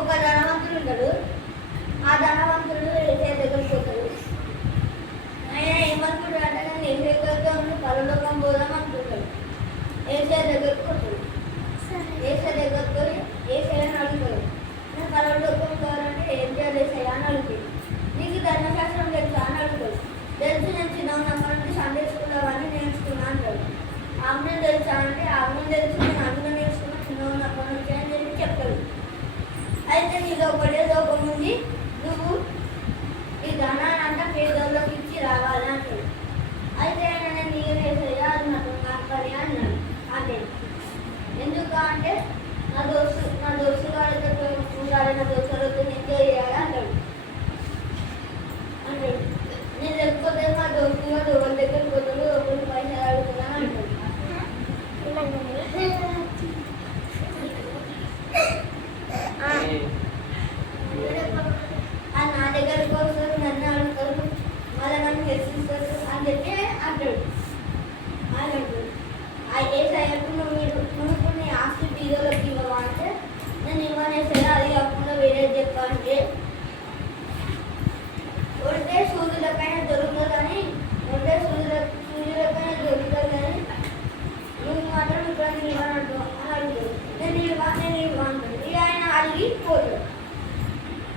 ఒక ధనవంతుడు ఉంటాడు. ఆ ధనవంతుడు ఏసయ్య దగ్గరికి పోతాడు. ఆయన ఏమనుకుంటాడు అంటే నేను ఏసయ్య దగ్గర పరలోకం పోదాం అనుకుంటాడు. ఏసయ్య దగ్గరికి పోతాడు. ఏసయ్య దగ్గరికి పోయి ఏసయ్యని అడుగుతాడు, నేను పరలోకం పోవాలంటే ఏం చేయాలి ఏసయ్య అని అడుగుతాడు. నీకు ధర్మశాస్త్రం తెలుసా అని అడుగుతాడు. తెలుసు, నేను చిన్నప్పటి నుండి సండే స్కూల్ అవన్నీ నేర్చుకున్నా అంటాడు. ఆమెను తెలుసా అంటే ఆమెను తెలుసు, నేను అందులో నేర్చుకున్నా చిన్నప్పటి నుంచి అని చెప్పి చెప్తాడు. అయితే నీలో ఒకటే లోపం ఉంది, నువ్వు ఈ ధనాన్ని అంతా పేదోళ్ళకి ఇచ్చి రావాలి అంటాడు. అయితే ఆయన నీరేసయ్యా అది నాకు పని అన్నాడు. అదే ఎందుకు అంటే నా దోస్తు వాళ్ళతో చూడాలి, నా దోస్తులతో ఎంజాయ్ చేయాలి అంటాడు. నేను లేకపోతే మా దోస్తు వాళ్ళు ఎవరి దగ్గరికి పోతాడు, ఒకరికి పైసలు అడుగుతున్నాను అంటాడు. నా దగ్గరికి వస్తారు, నన్ను అడుగుతారు, మళ్ళీ నన్ను హెచ్చిస్తారు.